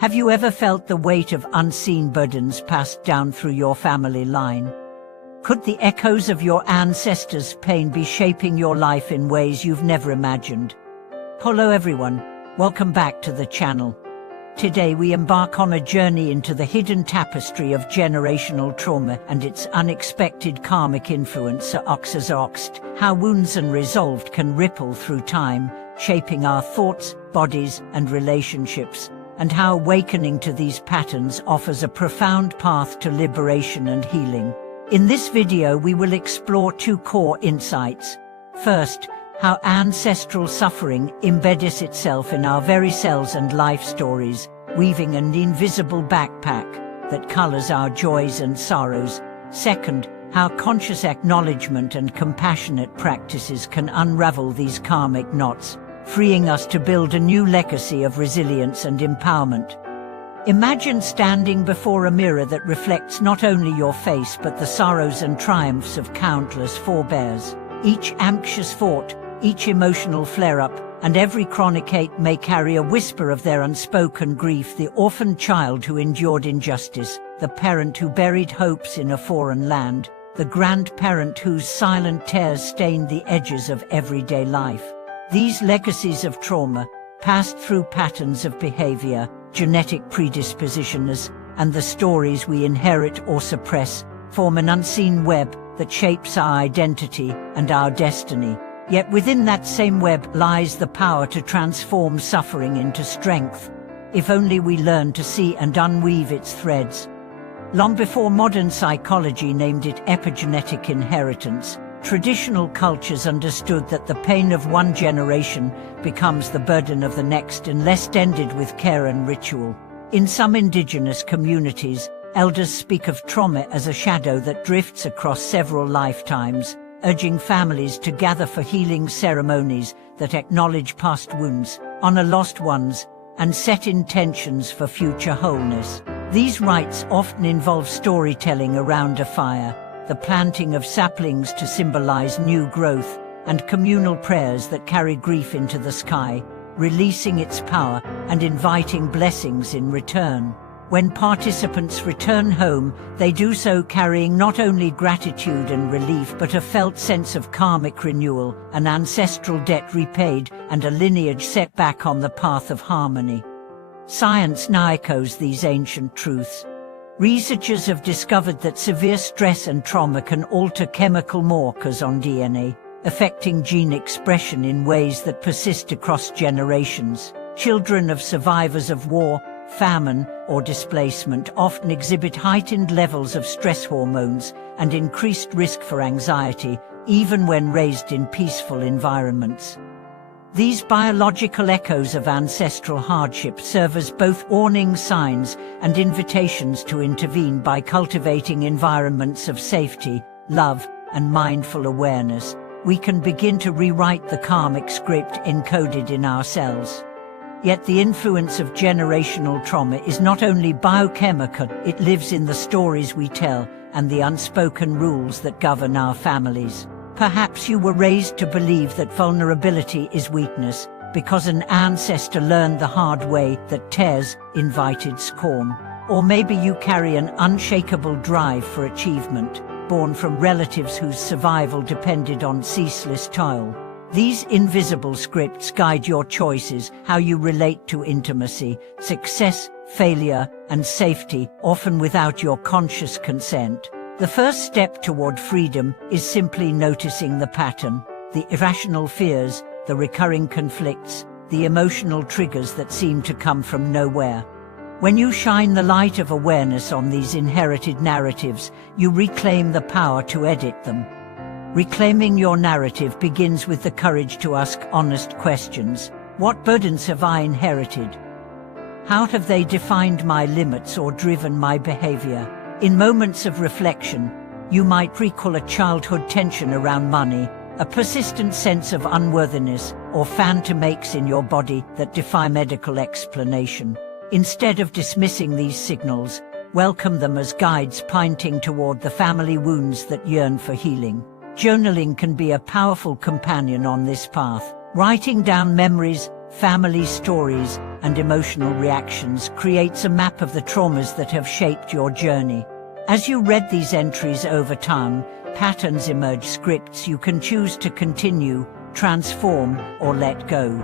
Have you ever felt the weight of unseen burdens passed down through your family line? Could the echoes of your ancestors' pain be shaping your life in ways you've never imagined? Hello everyone, welcome back to the channel. Today we embark on a journey into the hidden tapestry of generational trauma and its unexpected karmic influence. How wounds unresolved can ripple through time, shaping our thoughts, bodies, and relationships, and how awakening to these patterns offers a profound path to liberation and healing. In this video we will explore two core insights. First, how ancestral suffering embeds itself in our very selves and life stories, weaving an invisible backpack that colors our joys and sorrows. Second, how conscious acknowledgement and compassionate practices can unravel these karmic knots, freeing us to build a new legacy of resilience and empowerment. Imagine standing before a mirror that reflects not only your face but the sorrows and triumphs of countless forebears. Each anxious thought, each emotional flare-up, and every chronic ache may carry a whisper of their unspoken grief. The orphaned child who endured injustice, the parent who buried hopes in a foreign land, the grandparent whose silent tears stained the edges of everyday life. These legacies of trauma, passed through patterns of behavior, genetic predispositions, and the stories we inherit or suppress, form an unseen web that shapes our identity and our destiny. Yet within that same web lies the power to transform suffering into strength, if only we learn to see and unweave its threads. Long before modern psychology named it epigenetic inheritance, traditional cultures understood that the pain of one generation becomes the burden of the next unless tended with care and ritual. In some indigenous communities, elders speak of trauma as a shadow that drifts across several lifetimes, urging families to gather for healing ceremonies that acknowledge past wounds, honor lost ones, and set intentions for future wholeness. These rites often involve storytelling around a fire, the planting of saplings to symbolize new growth, and communal prayers that carry grief into the sky, releasing its power and inviting blessings in return. When participants return home, they do so carrying not only gratitude and relief but a felt sense of karmic renewal, an ancestral debt repaid, and a lineage set back on the path of harmony. Science now echoes these ancient truths. Researchers have discovered that severe stress and trauma can alter chemical markers on DNA, affecting gene expression in ways that persist across generations. Children of survivors of war, famine, or displacement often exhibit heightened levels of stress hormones and increased risk for anxiety, even when raised in peaceful environments. These biological echoes of ancestral hardship serve as both warning signs and invitations to intervene. By cultivating environments of safety, love, and mindful awareness, we can begin to rewrite the karmic script encoded in our cells. Yet the influence of generational trauma is not only biochemical, it lives in the stories we tell and the unspoken rules that govern our families. Perhaps you were raised to believe that vulnerability is weakness, because an ancestor learned the hard way that tears invited scorn. Or maybe you carry an unshakable drive for achievement, born from relatives whose survival depended on ceaseless toil. These invisible scripts guide your choices, how you relate to intimacy, success, failure, and safety, often without your conscious consent. The first step toward freedom is simply noticing the pattern, the irrational fears, the recurring conflicts, the emotional triggers that seem to come from nowhere. When you shine the light of awareness on these inherited narratives, you reclaim the power to edit them. Reclaiming your narrative begins with the courage to ask honest questions. What burdens have I inherited? How have they defined my limits or driven my behavior? In moments of reflection, you might recall a childhood tension around money, a persistent sense of unworthiness, or phantom aches in your body that defy medical explanation. Instead of dismissing these signals, welcome them as guides pointing toward the family wounds that yearn for healing. Journaling can be a powerful companion on this path. Writing down memories, family stories, and emotional reactions creates a map of the traumas that have shaped your journey. As you read these entries over time, patterns emerge, scripts you can choose to continue, transform, or let go.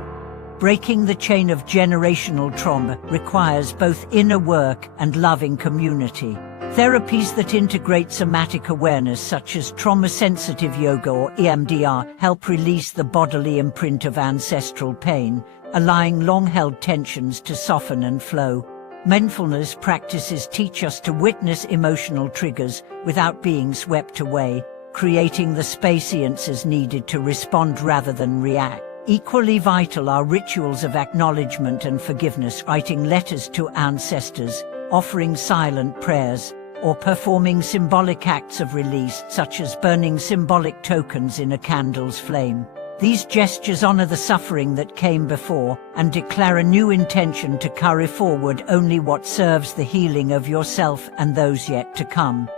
Breaking the chain of generational trauma requires both inner work and loving community. Therapies that integrate somatic awareness, such as trauma-sensitive yoga or EMDR, help release the bodily imprint of ancestral pain, allowing long-held tensions to soften and flow. Mindfulness practices teach us to witness emotional triggers without being swept away, creating the spaciances needed to respond rather than react. Equally vital are rituals of acknowledgement and forgiveness, writing letters to ancestors, offering silent prayers, or performing symbolic acts of release, such as burning symbolic tokens in a candle's flame. These gestures honor the suffering that came before and declare a new intention to carry forward only what serves the healing of yourself and those yet to come.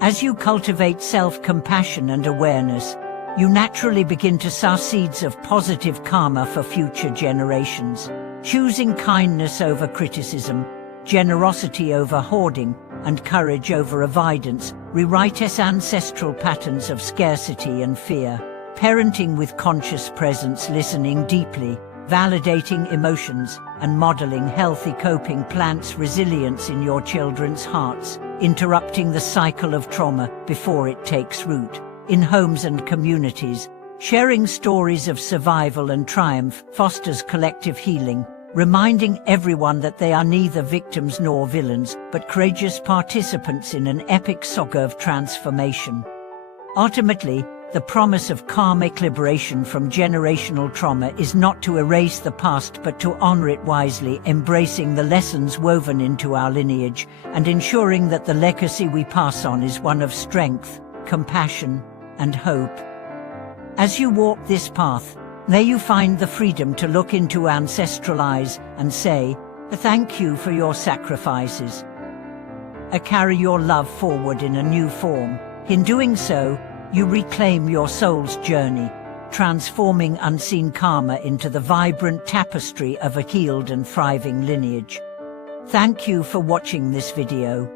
As you cultivate self-compassion and awareness, you naturally begin to sow seeds of positive karma for future generations. Choosing kindness over criticism, generosity over hoarding, and courage over avoidance rewrites ancestral patterns of scarcity and fear. Parenting with conscious presence, listening deeply, validating emotions, and modeling healthy coping plants resilience in your children's hearts, interrupting the cycle of trauma before it takes root. In homes and communities, sharing stories of survival and triumph fosters collective healing, reminding everyone that they are neither victims nor villains, but courageous participants in an epic saga of transformation. Ultimately, the promise of karmic liberation from generational trauma is not to erase the past but to honor it wisely, embracing the lessons woven into our lineage and ensuring that the legacy we pass on is one of strength, compassion, and hope. As you walk this path, may you find the freedom to look into ancestral eyes and say, "Thank you for your sacrifices." Carry your love forward in a new form. In doing so, you reclaim your soul's journey, transforming unseen karma into the vibrant tapestry of a healed and thriving lineage. Thank you for watching this video.